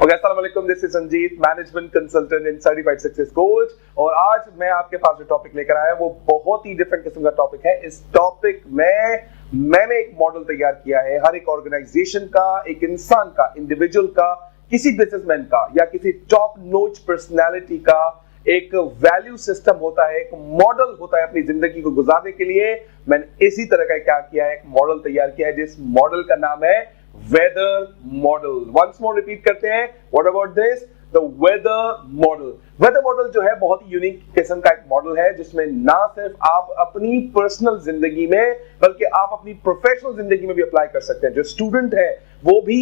Okay, अस्सलाम वालेकुम, this is Sanjeet, management consultant and certified success coach. और आज मैं आपके पास जो टॉपिक लेकर आया वो बहुत ही डिफरेंट किस्म का टॉपिक है। इस टॉपिक में मैंने एक मॉडल तैयार किया है हर एक ऑर्गेनाइजेशन का, एक इंसान का, इंडिविजुअल का, किसी बिजनेसमैन का या किसी टॉप नोच पर्सनालिटी का। एक वैल्यू सिस्टम होता है, एक मॉडल होता है अपनी जिंदगी को गुजारने के लिए। मैंने इसी तरह का क्या किया है, एक मॉडल तैयार किया है जिस मॉडल का नाम है weather model. Once more repeat करते हैं, what about this, the weather model. Weather model जो है बहुत ही यूनिक किस्म का एक मॉडल है जिसमें ना सिर्फ आप अपनी पर्सनल जिंदगी में बल्कि आप अपनी प्रोफेशनल जिंदगी में भी अप्लाई कर सकते हैं। जो स्टूडेंट है वो भी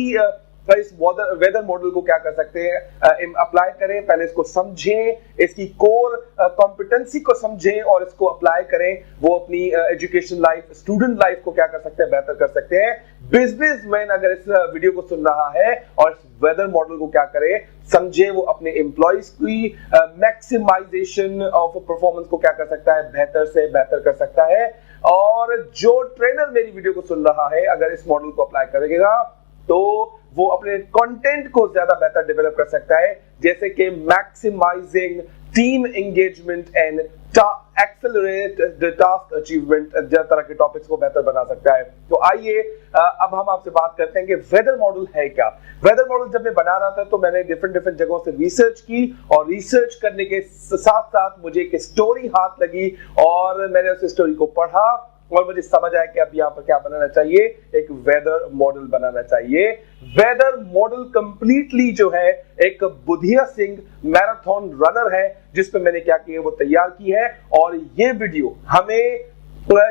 इस वेदर मॉडल को क्या कर सकते हैं, अप्लाई करें। पहले इसको समझें, इसकी कोर कॉम्पिटेंसी को समझें और इसको अप्लाई करें। वो अपनी एजुकेशन लाइफ, स्टूडेंट लाइफ को क्या कर सकते हैं, बेहतर कर सकते हैं। बिजनेसमैन अगर इस वीडियो को सुन रहा है और इस वेदर मॉडल को क्या करे, समझे, वो अपने एम्प्लॉइज की मैक्सिमाइजेशन ऑफ परफॉर्मेंस को क्या कर सकता है, बेहतर से बेहतर कर सकता है। और जो ट्रेनर मेरी वीडियो को सुन रहा है अगर इस मॉडल को अप्लाई करेगा तो वो अपने कंटेंट को ज्यादा बेहतर डेवलप कर सकता है, जैसे कि maximising team engagement and accelerate the task achievement, जिस तरह के टॉपिक्स को बेहतर बना सकता है। तो आइए अब हम आपसे बात करते हैं कि वेदर मॉडल है क्या। वेदर मॉडल जब मैं बना रहा था तो मैंने डिफरेंट जगहों से रिसर्च की और रिसर्च करने के साथ साथ मुझे एक स्टोरी हाथ लगी और मैंने उस स्टोरी को पढ़ा और मुझे समझ आया कि अब यहाँ पर क्या बनाना चाहिए, एक वेदर मॉडल बनाना चाहिए। वेदर मॉडल कंप्लीटली जो है एक बुधिया सिंह मैराथन रनर है जिस पे मैंने क्या किया, वो तैयार की है। और ये वीडियो हमें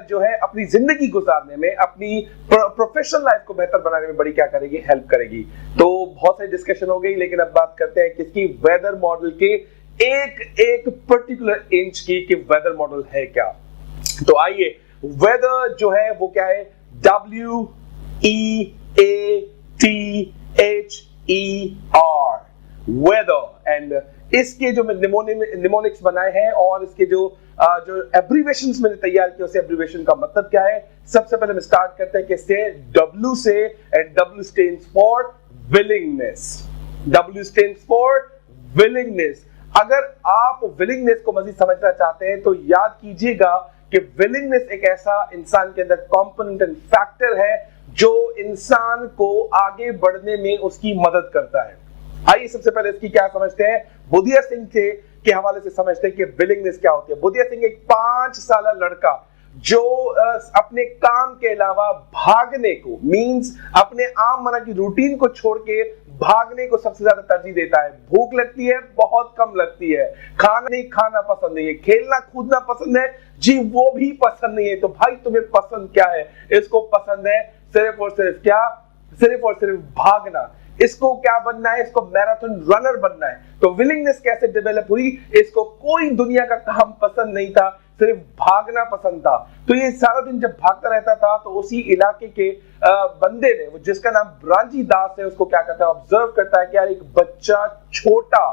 जो है अपनी जिंदगी गुजारने में, अपनी प्रोफेशनल लाइफ को बेहतर बनाने में बड़ी क्या करेगी, हेल्प करेगी। तो बहुत सारी डिस्कशन हो गई, लेकिन अब बात करते हैं किसकी, वेदर मॉडल के एक पर्टिकुलर इंच की कि वेदर मॉडल है क्या। तो आइए, वेदर जो है वो क्या है, WEATHER, वेदर। एंड इसके जो निमोनिक्स बनाए हैं और इसके जो एब्रीवेशंस मैंने तैयार किए, उसे एब्रीवेशन का मतलब क्या है। सबसे पहले हम स्टार्ट करते हैं किससे, W से। And W stands for willingness. W stands for willingness. अगर आप विलिंगनेस को मजीद समझना चाहते हैं तो याद कीजिएगा कि विलिंगनेस एक ऐसा इंसान के अंदर कंपोनेंट एंड फैक्टर है जो इंसान को आगे बढ़ने में उसकी मदद करता है। आइए सबसे पहले इसकी क्या समझते हैं, बुधिया सिंह के हवाले से समझते हैं कि विलिंगनेस क्या होती है। बुधिया सिंह एक 5 साल लड़का जो अपने काम के अलावा भागने को, मींस अपने आम मना की रूटीन को छोड़ के भागने को सबसे ज्यादा तरजीह देता है। भूख लगती है, बहुत कम लगती है। खाना पसंद नहीं है, खेलना कूदना पसंद है जी, वो भी पसंद नहीं है। तो भाई तुम्हें पसंद क्या है, इसको पसंद है सिर्फ और सिर्फ क्या, सिर्फ और सिर्फ भागना। इसको क्या बनना है, इसको मैराथन रनर बनना है। तो विलिंगनेस कैसे डेवलप हुई, इसको कोई दुनिया का काम पसंद नहीं था, सिर्फ भागना पसंद था। तो ये सारा दिन जब भागता रहता था तो उसी इलाके के बंदे ने, जिसका नाम ब्रांजी दास है, उसको क्या करता है, ऑब्जर्व करता है कि यार एक बच्चा, छोटा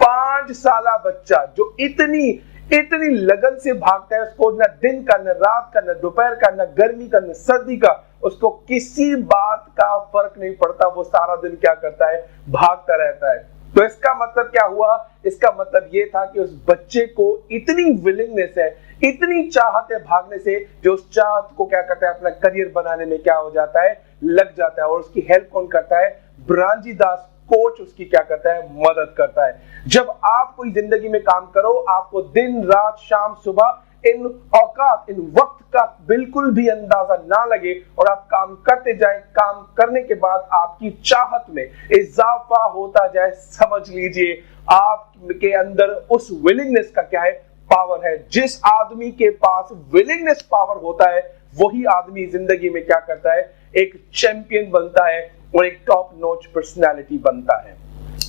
5 साल बच्चा जो इतनी लगन से भागता है, उसको ना दिन का, न रात का, न दोपहर का, न गर्मी का, न सर्दी का, उसको किसी बात का फर्क नहीं पड़ता। वो सारा दिन क्या करता है, भागता रहता है। तो इसका मतलब क्या हुआ, इसका मतलब ये था कि उस बच्चे को इतनी विलिंगनेस है, इतनी चाहत है भागने से, जो उस चाहत को क्या करता है, अपना करियर बनाने में क्या हो जाता है, लग जाता है। और उसकी हेल्प कौन करता है, ब्रांजी दास कोच उसकी क्या करता है, मदद करता है। जब आप कोई जिंदगी में काम करो, आपको दिन रात शाम सुबह इन औकात, इन वक्त का बिल्कुल भी अंदाजा ना लगे और आप काम करते जाएं, काम करने के बाद आपकी चाहत में इजाफा होता जाए, समझ लीजिए आपके अंदर उस विलिंगनेस का क्या है, पावर है। जिस आदमी के पास विलिंगनेस पावर होता है वही आदमी जिंदगी में क्या करता है, एक चैंपियन बनता है और एक टॉप नॉच पर्सनालिटी बनता है।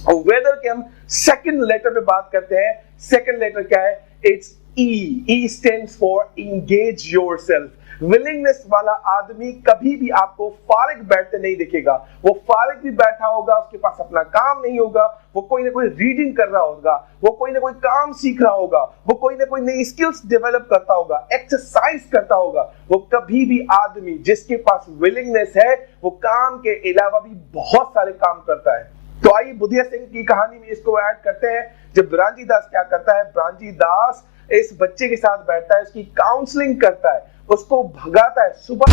और वेदर के हम सेकंड लेटर पे बात करते हैं। सेकंड लेटर क्या है, it's E stands for engage yourself। Willingness वाला आदमी कभी भी आपको फारिग बैठते नहीं दिखेगा। वो फारिग भी बैठा होगा, उसके पास अपना काम नहीं होगा, वो कोई ना कोई रीडिंग कर रहा होगा, वो कोई ना कोई काम सीख रहा होगा, वो कोई ना कोई नई स्किल्स डेवलप करता होगा, एक्सरसाइज करता होगा। वो कभी भी आदमी जिसके पास विलिंगनेस है वो काम के अलावा भी बहुत सारे काम करता है। तो आइए बुधिया सिंह की कहानी में इसको ऐड करते हैं। जब ब्रांजी दास क्या करता है, ब्रांजी दास इस बच्चे के साथ बैठता है, उसकी काउंसलिंग करता है, उसको भगाता है। सुबह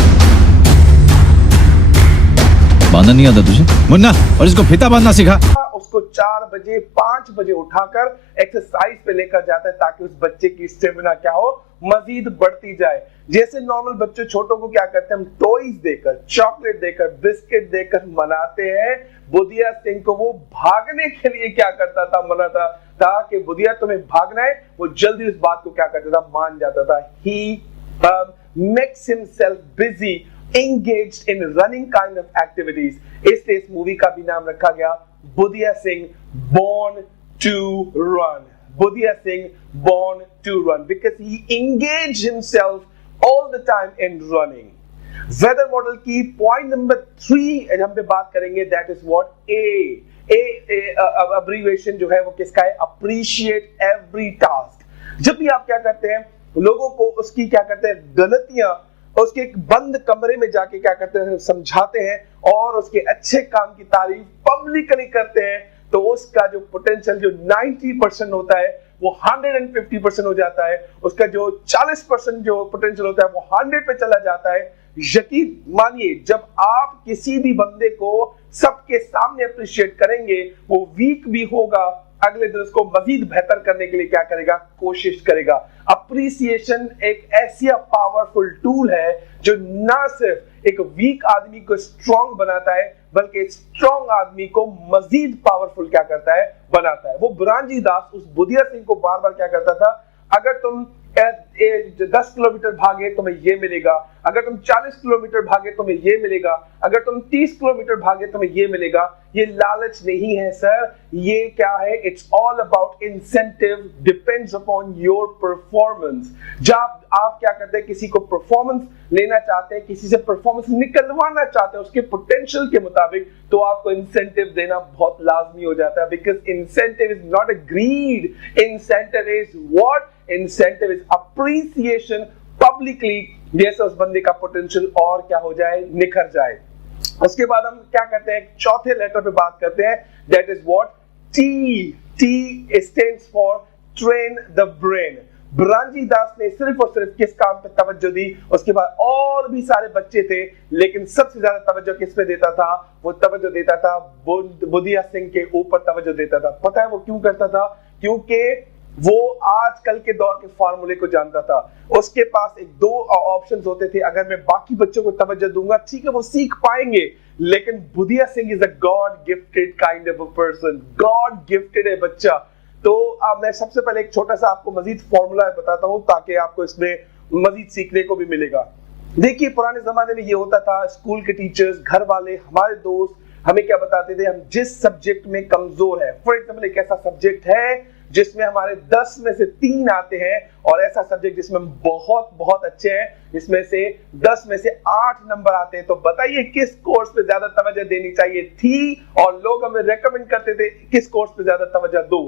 बांधना नहीं आता तुझे मुन्ना, और इसको फीता बांधना सिखा। उसको 4 बजे 5 बजे उठाकर एक्सरसाइज पे लेकर जाता है ताकि उस बच्चे की स्टेमिना क्या हो, मजीद बढ़ती जाए। जैसे नॉर्मल बच्चे छोटों को क्या करते हैं, हम टॉयज देकर, चॉकलेट देकर, बिस्किट देकर मनाते हैं। बुधिया सिंह को वो भागने के लिए क्या करता था, मनाता था कि बुधिया तुम्हें भागना है। वो जल्दी उस बात को क्या करता था, मान जाता था। He makes himself busy engaged in running kind of activities. इसलिए इस मूवी का भी नाम रखा गया Budhia Singh born to run. Budhia Singh born to run because he engaged himself all the time in running. Weather model की पॉइंट नंबर 3 हम पे बात करेंगे, that is what a abbreviation जो है वो किसका है, अप्रिशिएट एवरी टास्क। जब भी आप क्या करते हैं, लोगों को उसकी क्या करते हैं, गलतियां उसके एक बंद कमरे में जाके क्या करते हैं, समझाते हैं और उसके अच्छे काम की तारीफ पब्लिकली करते हैं, तो उसका जो पोटेंशियल जो 90% होता है वो 150% हो जाता है। उसका जो 40% जो पोटेंशियल होता है वो 100 पे चला जाता है। यकीन मानिए, जब आप किसी भी बंदे को सबके सामने अप्रिशिएट करेंगे, वो वीक भी होगा, अगले दिन उसको मजीद बेहतर करने के लिए क्या करेगा, कोशिश करेगा। अप्रिसिएशन एक ऐसी पावरफुल टूल है जो ना सिर्फ एक वीक आदमी को स्ट्रॉन्ग बनाता है, बल्कि स्ट्रॉन्ग आदमी को मजीद पावरफुल क्या करता है, बनाता है। वो ब्रांजी दास उस बुधिया सिंह को बार बार क्या करता था, अगर तुम 10 किलोमीटर भागे तुम्हें ये मिलेगा, अगर तुम 40 किलोमीटर भागे तुम्हें ये मिलेगा, अगर तुम 30 किलोमीटर भागे तुम्हें ये मिलेगा। ये लालच नहीं है सर, ये क्या है, it's all about incentive, depends upon your performance. जब आप क्या करते हैं, किसी को परफॉर्मेंस लेना चाहते हैं, किसी से परफॉर्मेंस निकलवाना चाहते हैं उसके पोटेंशियल के मुताबिक, तो आपको इंसेंटिव देना बहुत लाजमी हो जाता है। Because incentive is not a greed, incentive is what, incentive is appreciation publicly, जैसे उस बंदे का पोटेंशियल और क्या हो जाए, निखर जाए। उसके बाद हम क्या करते हैं, चौथे लेटर पे बात करते हैं, that is what, T stands for train the brain. ब्रांजी दास ने सिर्फ और सिर्फ किस काम पे तवज्जो दी, उसके बाद और भी सारे बच्चे थे, लेकिन सबसे ज्यादा तवज्जो किस पे देता था, वो तवज्जो देता था बुधिया सिंह के ऊपर तवज्जो देता था। पता है वो क्यों करता था, क्योंकि वो आजकल के दौर के फार्मूले को जानता था। उसके पास एक 2 ऑप्शंस होते थे, अगर मैं बाकी बच्चों को तवज्जो दूंगा ठीक है वो सीख पाएंगे, लेकिन Budhia Singh is a god gifted kind of a person, god gifted है बच्चा। तो मैं सबसे पहले एक छोटा सा आपको मजीद फॉर्मूला बताता हूं ताकि आपको इसमें मजीद सीखने को भी मिलेगा। देखिए पुराने जमाने में ये होता था, स्कूल के टीचर्स, घर वाले, हमारे दोस्त हमें क्या बताते थे, हम जिस सब्जेक्ट में कमजोर है, फॉर एग्जाम्पल एक ऐसा सब्जेक्ट है जिसमें हमारे 10 में से 3 आते हैं, और ऐसा सब्जेक्ट जिसमें हम बहुत बहुत अच्छे हैं, जिसमें से 10 में से 8 नंबर आते हैं, तो बताइए किस कोर्स पे ज्यादा तवज्जो देनी चाहिए थी, और लोग हमें रेकमेंड करते थे किस कोर्स पे ज्यादा तवज्जो दो।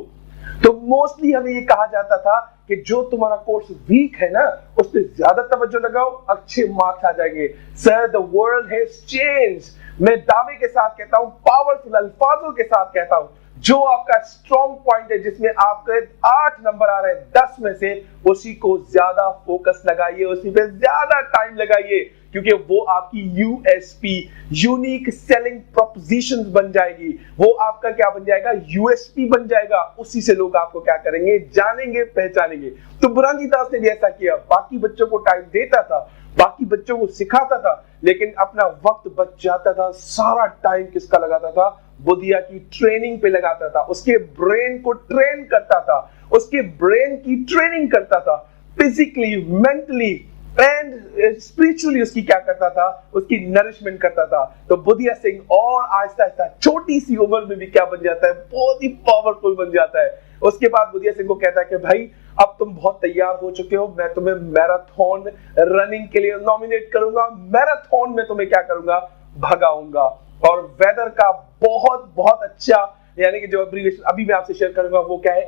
तो मोस्टली हमें ये कहा जाता था कि जो तुम्हारा कोर्स वीक है ना, उस पे ज्यादा तवज्जो लगाओ, अच्छे मार्क्स आ जाएंगे। Sir the world has changed. मैं दावे के साथ कहता हूं, पावरफुल अल्फाजों के साथ कहता हूं, जो आपका स्ट्रॉन्ग पॉइंट है, जिसमें आपके 8 नंबर आ रहे हैं 10 में से, उसी को ज्यादा फोकस लगाइए, उसी पे ज्यादा टाइम लगाइए, क्योंकि वो आपकी यूएसपी, यूनिक सेलिंग प्रोपोजिशंस बन जाएगी, वो आपका क्या बन जाएगा, यूएसपी बन जाएगा। उसी से लोग आपको क्या करेंगे, जानेंगे, पहचानेंगे। तो ब्रांजी दास ने भी ऐसा किया, बाकी बच्चों को टाइम देता था, बाकी बच्चों को सिखाता था, लेकिन अपना वक्त बच जाता था, सारा टाइम किसका लगाता था, बुधिया की ट्रेनिंग पे लगाता था, उसके ब्रेन को ट्रेन करता था, उसके ब्रेन की ट्रेनिंग करता था, फिजिकली, मेंटली एंड स्पिरिचुअली उसकी क्या करता था, उसकी नरिशमेंट करता था। तो बुधिया सिंह और आहिस्ता आहिस्ता छोटी सी उम्र में भी क्या बन जाता है, बहुत ही पावरफुल बन जाता है। उसके बाद बुधिया सिंह को कहता है कि भाई अब तुम बहुत तैयार हो चुके हो, मैं तुम्हें मैराथन रनिंग के लिए नॉमिनेट करूंगा, मैराथन में तुम्हें क्या करूंगा, भगाऊंगा। और वेदर का बहुत बहुत अच्छा, यानी कि जो एब्रिविएशन अभी मैं आपसे शेयर करूंगा वो क्या है,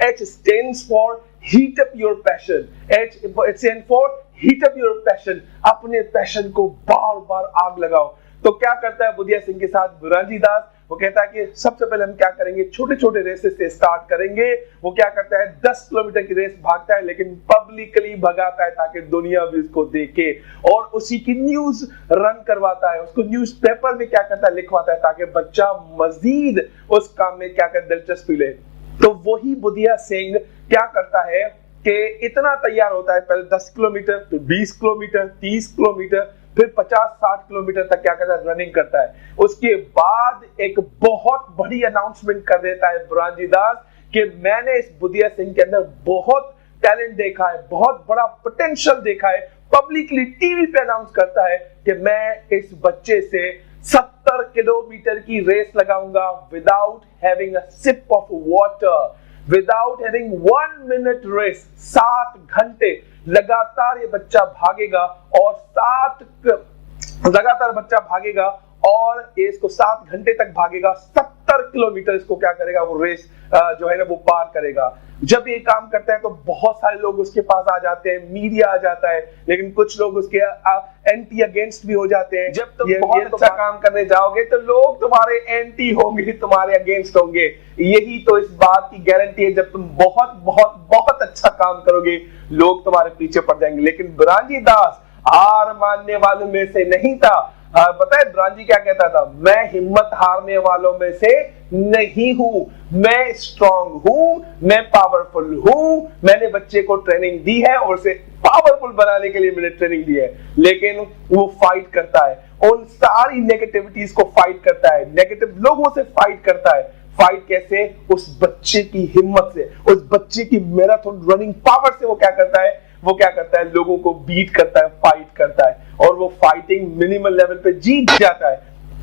H stands for heat up your passion, H stands for heat up your passion, अपने पैशन को बार बार आग लगाओ। तो क्या करता है बुधिया सिंह के साथ ब्रांजी दास, वो कहता है कि सबसे पहले हम क्या करेंगे, छोटे छोटे रेसेस से स्टार्ट करेंगे। वो क्या करता है, 10 किलोमीटर की रेस भागता है, लेकिन पब्लिकली भगाता है ताकि दुनिया भी उसको देखे, और उसी की न्यूज रन करवाता है, उसको न्यूज़पेपर में क्या करता है, लिखवाता है, ताकि बच्चा मजीद उस काम में क्या कर दिलचस्पी ले। तो वही बुधिया सिंह क्या करता है कि इतना तैयार होता है, पहले 10 किलोमीटर, फिर 20 किलोमीटर, 30 किलोमीटर, फिर 50-60 किलोमीटर तक क्या करता है, रनिंग करता है। उसके बाद एक बहुत बड़ी अनाउंसमेंट कर देता है बुरांजी दास कि मैंने इस बुधिया सिंह के अंदर बहुत टैलेंट देखा है, बहुत बड़ा पोटेंशियल देखा है। पब्लिकली टीवी पे अनाउंस करता है कि मैं इस बच्चे से 70 किलोमीटर की रेस लगाऊंगा without having a sip of water, without having 1 minute race. 7 घंटे लगातार ये बच्चा भागेगा, और लगातार बच्चा भागेगा, और ये इसको 7 घंटे तक भागेगा। 70 किलोमीटर इसको क्या करेगा, वो रेस जो है ना वो पार करेगा। जब ये काम करता है तो बहुत सारे लोग उसके पास आ जाते हैं, मीडिया आ जाता है, लेकिन कुछ लोग उसके एंटी अगेंस्ट भी हो जाते हैं। जब तुम बहुत अच्छा काम करने जाओगे तो लोग तुम्हारे एंटी होंगे, तुम्हारे अगेंस्ट होंगे। यही तो इस बात की गारंटी है, जब तुम बहुत बहुत बहुत अच्छा काम करोगे लोग तुम्हारे पीछे पड़ जाएंगे। लेकिन बुरांजी दास हार मानने वालों में से नहीं था। बताए बुरांजी क्या कहता था, मैं हिम्मत हारने वालों में से नहीं हूं, मैं स्ट्रांग हूं, मैं पावरफुल हूं। मैंने बच्चे को ट्रेनिंग दी है और उसे पावरफुल बनाने के लिए मैंने ट्रेनिंग दी है। लेकिन वो फाइट करता है, उन सारी नेगेटिविटीज को फाइट करता है, नेगेटिव लोगों से फाइट करता है। फाइट कैसे, उस बच्चे की हिम्मत से, उस बच्चे की मैराथन रनिंग पावर से। वो क्या करता है, वो क्या करता है, लोगों को बीट करता है, फाइट करता है, और वो फाइटिंग मिनिमल लेवल पे जीत जाता है,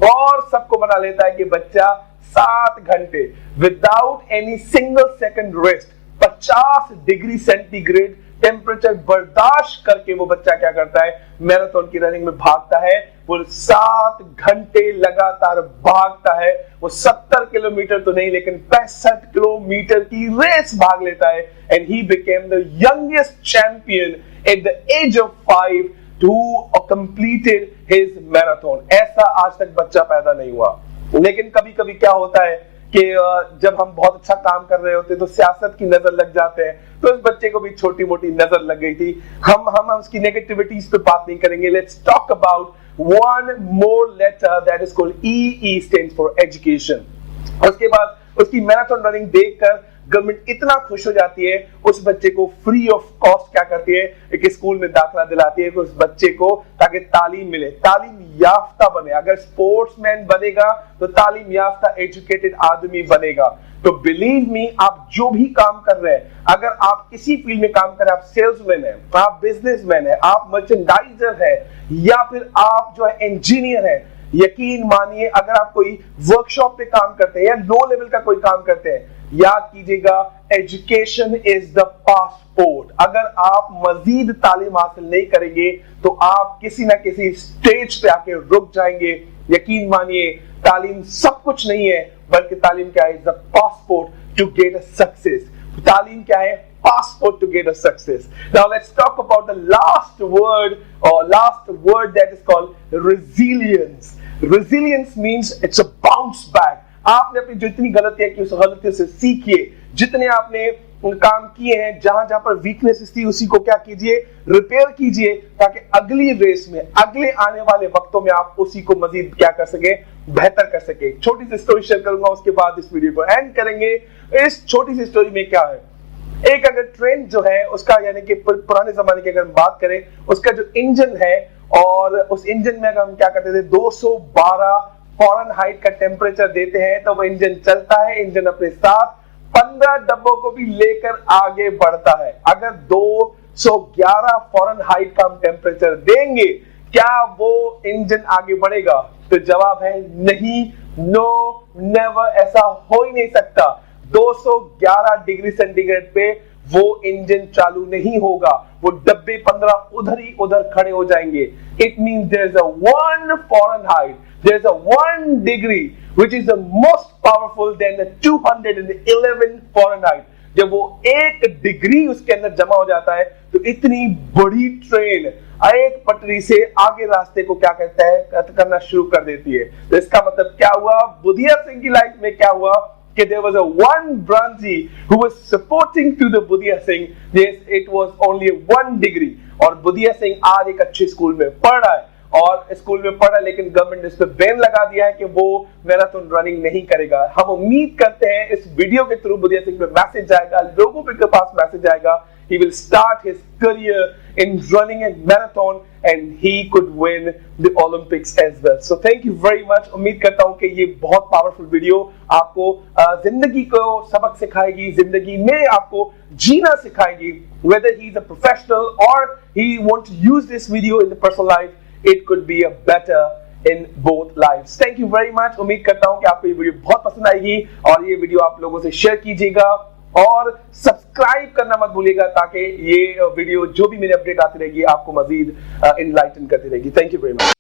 और सबको बना लेता है कि बच्चा 7 घंटे without any single second rest 50 degree centigrade temperature बर्दाश्त करके वो बच्चा क्या करता है, मैराथन की रनिंग में भागता है। वो 7 घंटे लगातार भागता है। वो 70 किलोमीटर तो नहीं, लेकिन 65 किलोमीटर की रेस भाग लेता है। And he became the youngest champion at the age of 5 to completed his marathon. ऐसा आज तक बच्चा पैदा नहीं हुआ। लेकिन कभी कभी क्या होता है कि जब हम बहुत अच्छा काम कर रहे होते हैं तो सियासत की नजर लग जाते हैं। तो इस बच्चे को भी छोटी मोटी नजर लग गई थी। हम उसकी नेगेटिविटीज पे बात नहीं करेंगे। Let's talk about one more letter that is called E. E stands for education. उसके बाद उसकी मैराथन रनिंग देखकर गवर्नमेंट इतना खुश हो जाती है, उस बच्चे को फ्री ऑफ कॉस्ट क्या करती है, एक स्कूल में दाखिला दिलाती है उस बच्चे को, ताकि तालीम मिले, तालीम याफ्ता बने। अगर स्पोर्ट्समैन बनेगा तो तालीम याफ्ता एजुकेटेड आदमी बनेगा। तो बिलीव मी, आप जो भी काम कर रहे हैं, अगर आप किसी फील्ड में काम कर रहे हैं, आप सेल्समैन है, आप बिजनेसमैन है, आप मर्चेंडाइजर है, या फिर आप जो है इंजीनियर है, यकीन मानिए अगर आप कोई वर्कशॉप पे काम करते हैं या लो लेवल का कोई काम करते हैं, याद कीजिएगा एजुकेशन इज द पासपोर्ट। अगर आप मजीद तालीम हासिल नहीं करेंगे तो आप किसी ना किसी स्टेज पे आके रुक जाएंगे। यकीन मानिए तालीम सब कुछ नहीं है, बल्कि तालीम क्या है, is the passport to get a success. तालीम क्या है, passport to get a success. Now let's talk about the last word that is called resilience. Resilience means it's a bounce back. आपने अपनी जितनी गलतियां की उस गलतियों से सीखिए, जितने आपने काम किए हैं, जहां पर वीकनेस थी उसी को क्या कीजिए, रिपेयर कीजिए, ताकि अगली रेस में, अगले आने वाले वक्तों में आप उसी को मजीद क्या कर सके, बेहतर कर सके। छोटी सी स्टोरी शेयर करूंगा, उसके बाद इस वीडियो को एंड करेंगे। इस छोटी सी स्टोरी में क्या है, एक अगर ट्रेन जो है उसका, यानी कि पुराने जमाने की अगर हम बात करें, उसका जो इंजन है, और उस इंजन में अगर हम क्या करते थे, 212 फ़ारेनहाइट का टेम्परेचर देते हैं तो वो इंजन चलता है। इंजन अपने साथ 15 डब्बों को भी लेकर आगे बढ़ता है। अगर 211 फ़ारेनहाइट का हम टेम्परेचर देंगे, क्या वो इंजन आगे बढ़ेगा? तो जवाब है नहीं, नो, नेवर, ऐसा हो ही नहीं सकता। 211 डिग्री सेंटीग्रेड पे वो इंजन चालू नहीं होगा, वो डब्बे 15 उधर ही उधर खड़े हो जाएंगे। It means there is a 1 Fahrenheit, there is a 1 degree which is the most powerful then the 211 Fahrenheit. जब वो 1 डिग्री उसके अंदर जमा हो जाता है तो इतनी बड़ी ट्रेन एक पटरी से आगे रास्ते को क्या कहता है करना शुरू कर देती है। तो इसका मतलब क्या हुआ, बुधिया सिंह की लाइफ में क्या हुआ कि there was a one Branji who was supporting to the Budhiya Singh. Yes, it was only 1 degree और बुधिया सिंह आज एक अच्छे स्कूल में पढ़ रहा है और स्कूल में पढ़ा, लेकिन गवर्नमेंट ने इस पे बैन लगा दिया है कि वो मैराथन रनिंग नहीं करेगा। हम उम्मीद करते हैं इस वीडियो के थ्रू बुधिया सिंह पे मैसेज जाएगा, लोगों के पास मैसेज आएगा, he will start his career in running and marathon and he could win the Olympics as well. So thank you very much. उम्मीद करता हूं कि ये बहुत पावरफुल वीडियो आपको जिंदगी को सबक सिखाएगी, जिंदगी में आपको जीना सिखाएगी। Whether he is a professional or he want to use this video in the personal life, it could be a better in both lives. Thank you very much. उम्मीद करता हूं कि आपको ये वीडियो बहुत पसंद आएगी और ये वीडियो आप लोगों से शेयर कीजिएगा और सब्सक्राइब करना मत भूलिएगा ताकि ये वीडियो जो भी मेरी अपडेट आती रहेगी आपको मजीद इनलाइटन करती रहेगी। Thank you very much.